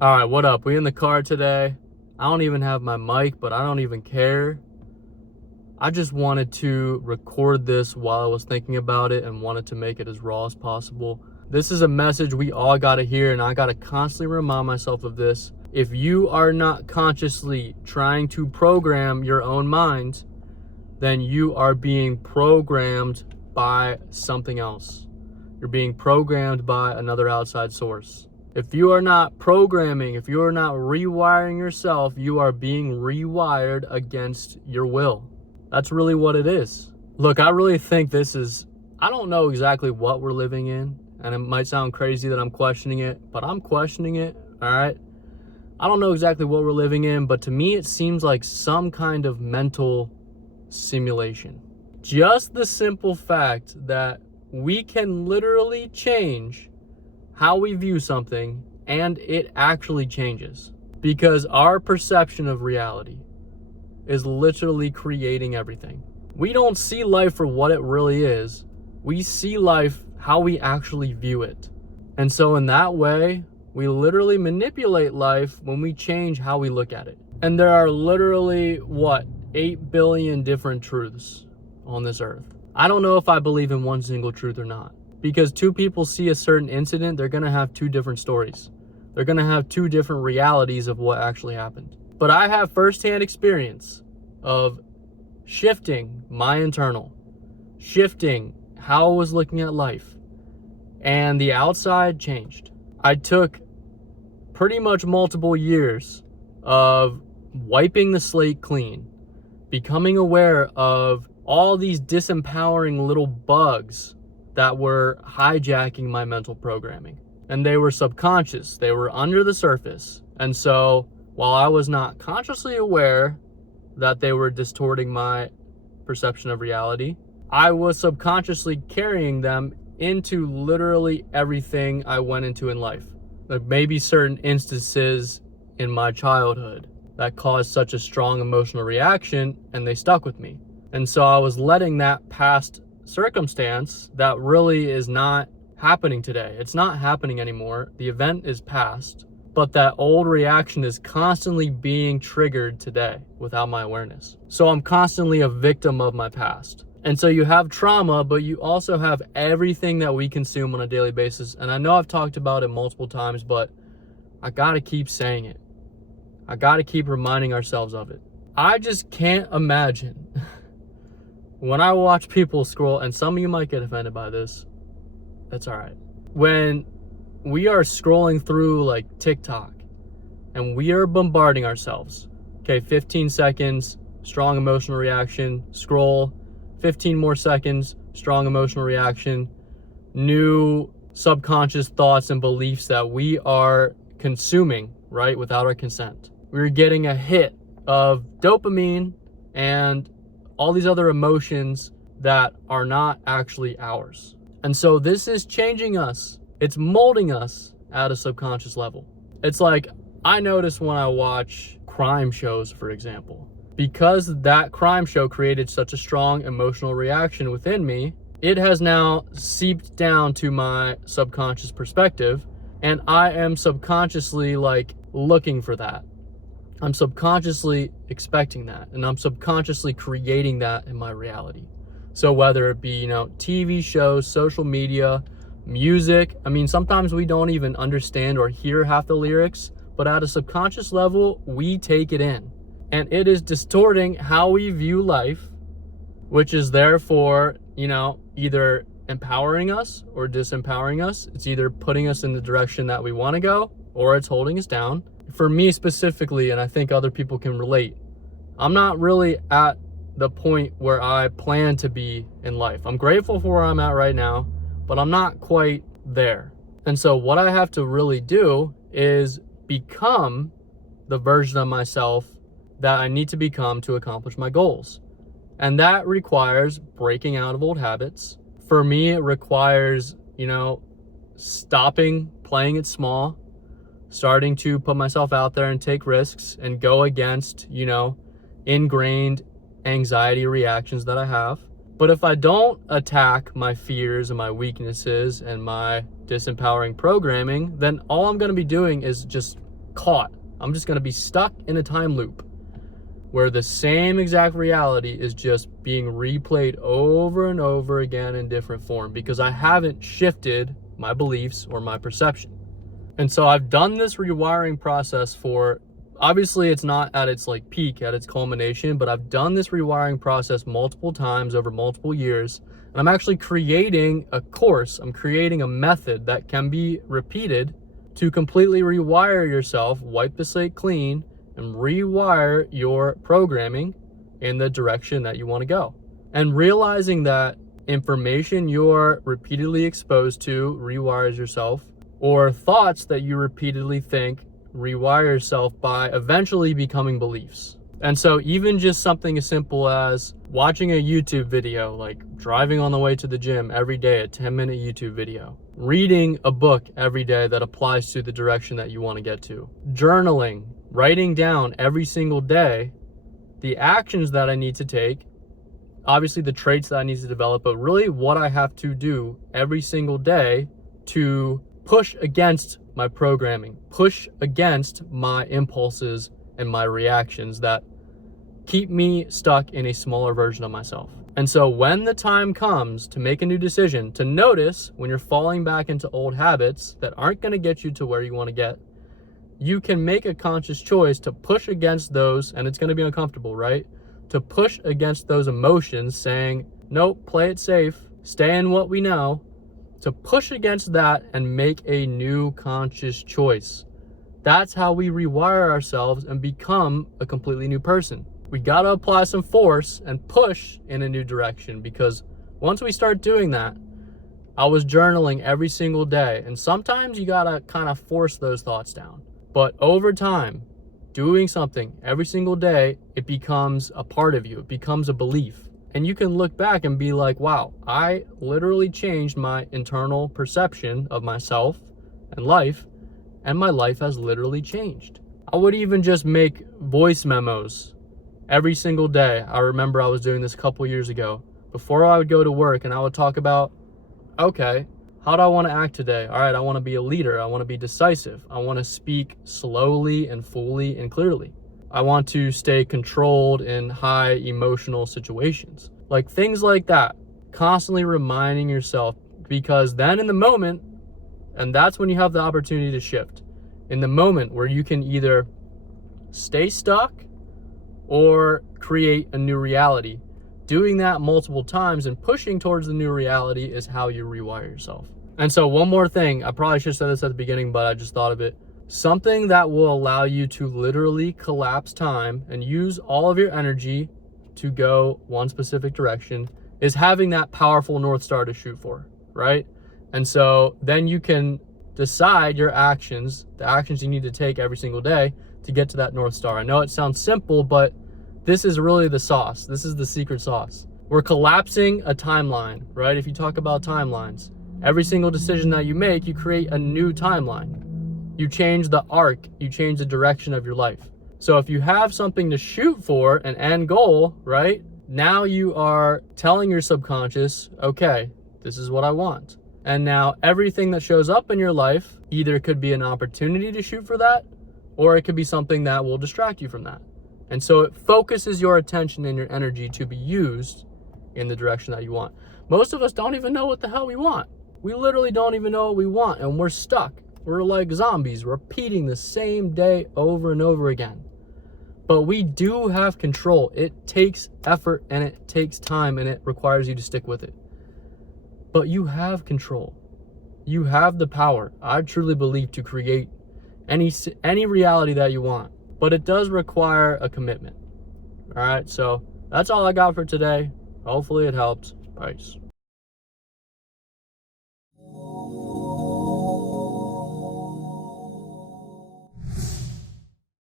All right, what up? We in the car today. I don't even have my mic, but I don't even care. I just wanted to record this while I was thinking about it and wanted to make it as raw as possible. This is a message we all got to hear, and I got to constantly remind myself of this. If you are not consciously trying to program your own mind, then you are being programmed by something else. You're being programmed by another outside source. If you are not programming, if you are not rewiring yourself, you are being rewired against your will. That's really what it is. Look, I really think I don't know exactly what we're living in, and it might sound crazy that I'm questioning it, but I'm questioning it, all right? I don't know exactly what we're living in, but to me it seems like some kind of mental simulation. Just the simple fact that we can literally change how we view something, and it actually changes, because our perception of reality is literally creating everything. We don't see life for what it really is. We see life how we actually view it. And so in that way, we literally manipulate life when we change how we look at it. And there are literally, 8 billion different truths on this earth. I don't know if I believe in one single truth or not. Because two people see a certain incident, they're going to have two different stories. They're going to have two different realities of what actually happened. But I have firsthand experience of shifting my internal, shifting how I was looking at life, and the outside changed. I took pretty much multiple years of wiping the slate clean, becoming aware of all these disempowering little bugs that were hijacking my mental programming. And they were subconscious, they were under the surface. And so while I was not consciously aware that they were distorting my perception of reality, I was subconsciously carrying them into literally everything I went into in life. Like maybe certain instances in my childhood that caused such a strong emotional reaction, and they stuck with me. And so I was letting that past circumstance that really is not happening today. It's not happening anymore. The event is past, but that old reaction is constantly being triggered today without my awareness. So I'm constantly a victim of my past. And so you have trauma, but you also have everything that we consume on a daily basis. And I know I've talked about it multiple times, but I gotta keep saying it. I gotta keep reminding ourselves of it. I just can't imagine when I watch people scroll, and some of you might get offended by this, that's all right. When we are scrolling through like TikTok and we are bombarding ourselves, okay, 15 seconds, strong emotional reaction, scroll, 15 more seconds, strong emotional reaction, new subconscious thoughts and beliefs that we are consuming, right, without our consent. We're getting a hit of dopamine and all these other emotions that are not actually ours. And so this is changing us. It's molding us at a subconscious level. It's like, I notice when I watch crime shows, for example, because that crime show created such a strong emotional reaction within me, it has now seeped down to my subconscious perspective, and I am subconsciously like looking for that. I'm subconsciously expecting that, and I'm subconsciously creating that in my reality. So whether it be, TV shows, social media, music, sometimes we don't even understand or hear half the lyrics, but at a subconscious level, we take it in. And it is distorting how we view life, which is therefore, either empowering us or disempowering us. It's either putting us in the direction that we want to go, or it's holding us down. For me specifically, and I think other people can relate, I'm not really at the point where I plan to be in life. I'm grateful for where I'm at right now, but I'm not quite there. And so what I have to really do is become the version of myself that I need to become to accomplish my goals. And that requires breaking out of old habits. For me, it requires, stopping playing it small, starting to put myself out there and take risks and go against, ingrained anxiety reactions that I have. But if I don't attack my fears and my weaknesses and my disempowering programming, then all I'm going to be doing is just caught. I'm just going to be stuck in a time loop where the same exact reality is just being replayed over and over again in different form because I haven't shifted my beliefs or my perception. And so I've done this rewiring process for, obviously it's not at its like peak, at its culmination, but I've done this rewiring process multiple times over multiple years. And I'm actually creating a course, I'm creating a method that can be repeated to completely rewire yourself, wipe the slate clean, and rewire your programming in the direction that you want to go. And realizing that information you're repeatedly exposed to rewires yourself, or thoughts that you repeatedly think rewire yourself by eventually becoming beliefs. And so even just something as simple as watching a YouTube video, like driving on the way to the gym every day, a 10-minute YouTube video, reading a book every day that applies to the direction that you want to get to, journaling, writing down every single day the actions that I need to take, obviously the traits that I need to develop, but really what I have to do every single day to push against my programming, push against my impulses and my reactions that keep me stuck in a smaller version of myself. And so when the time comes to make a new decision, to notice when you're falling back into old habits that aren't going to get you to where you want to get, you can make a conscious choice to push against those, and it's going to be uncomfortable, right? To push against those emotions saying, nope, play it safe, stay in what we know, to push against that and make a new conscious choice. That's how we rewire ourselves and become a completely new person. We got to apply some force and push in a new direction, because once we start doing that, I was journaling every single day, and sometimes you got to kind of force those thoughts down. But over time, doing something every single day, it becomes a part of you. It becomes a belief. And you can look back and be like, wow, I literally changed my internal perception of myself and life, and my life has literally changed. I would even just make voice memos every single day. I remember I was doing this a couple years ago before I would go to work, and I would talk about, okay, how do I want to act today? All right, I want to be a leader. I want to be decisive. I want to speak slowly and fully and clearly. I want to stay controlled in high emotional situations. Like things like that. Constantly reminding yourself, because then in the moment, and that's when you have the opportunity to shift. In the moment where you can either stay stuck or create a new reality. Doing that multiple times and pushing towards the new reality is how you rewire yourself. And so one more thing, I probably should have said this at the beginning, but I just thought of it. Something that will allow you to literally collapse time and use all of your energy to go one specific direction is having that powerful North Star to shoot for, right? And so then you can decide your actions, the actions you need to take every single day to get to that North Star. I know it sounds simple, but this is really the sauce. This is the secret sauce. We're collapsing a timeline, right? If you talk about timelines, every single decision that you make, you create a new timeline. You change the arc, you change the direction of your life. So if you have something to shoot for, an end goal, right? Now you are telling your subconscious, okay, this is what I want. And now everything that shows up in your life either could be an opportunity to shoot for that, or it could be something that will distract you from that. And so it focuses your attention and your energy to be used in the direction that you want. Most of us don't even know what the hell we want. We literally don't even know what we want, and we're stuck. We're like zombies, repeating the same day over and over again. But we do have control. It takes effort and it takes time and it requires you to stick with it. But you have control. You have the power, I truly believe, to create any reality that you want. But it does require a commitment. All right, so that's all I got for today. Hopefully it helps. Peace.